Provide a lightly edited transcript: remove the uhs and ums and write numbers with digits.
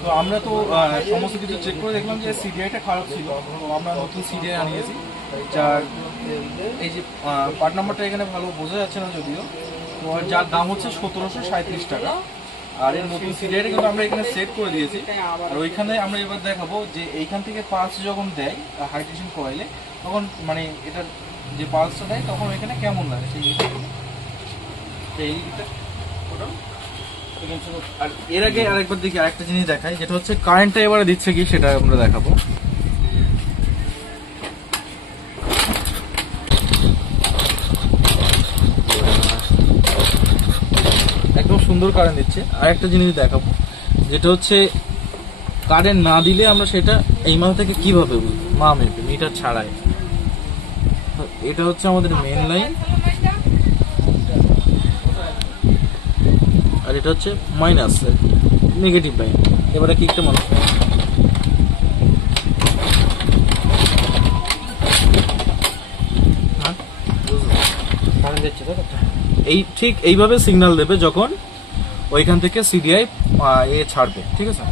তো আমরা তো সমস্ত কিছু চেক করে দেখলাম যে সিডিআইটা খারাপ ছিল, তো আমরা নতুন সিডিআই আনিয়েছি, যার এই যে পার্ট নাম্বারটা এখানে ভালো বোঝা যাচ্ছে না যদিও, তো যার দাম হচ্ছে 1737 টাকা। আর এর নতুন সিডিআইটা কিন্তু আমরা এখানে সেট করে দিয়েছি। আর ওইখানে আমরা এবার দেখাবো যে এইখান থেকে পালস যখন দেয় হাইড্রেশন কয়েলে, তখন মানে এটার যে পালসটা দেয় তখন এখানে কেমন লাগে সেই আর এর আগে আরেকবার দেখি আরেকটা জিনিস দেখাই, যেটা হচ্ছে কারেন্টটা এবারে দিচ্ছে কি সেটা আমরা দেখাবো। একদম সুন্দর কারেন্ট দিচ্ছে। আরেকটা জিনিস দেখাবো, যেটা হচ্ছে কারেন্ট না দিলে আমরা সেটা এই মাল থেকে কিভাবে বুঝবো, মিটার ছাড়াই। এটা হচ্ছে আমাদের মেন লাইন, আর এটা হচ্ছে মাইনাস নেগেটিভ লাইন। এবারে কিকটা মানুষ এই ঠিক এইভাবে সিগন্যাল দেবে যখন ওইখান থেকে সিডিআই ছাড়বে, ঠিক আছে।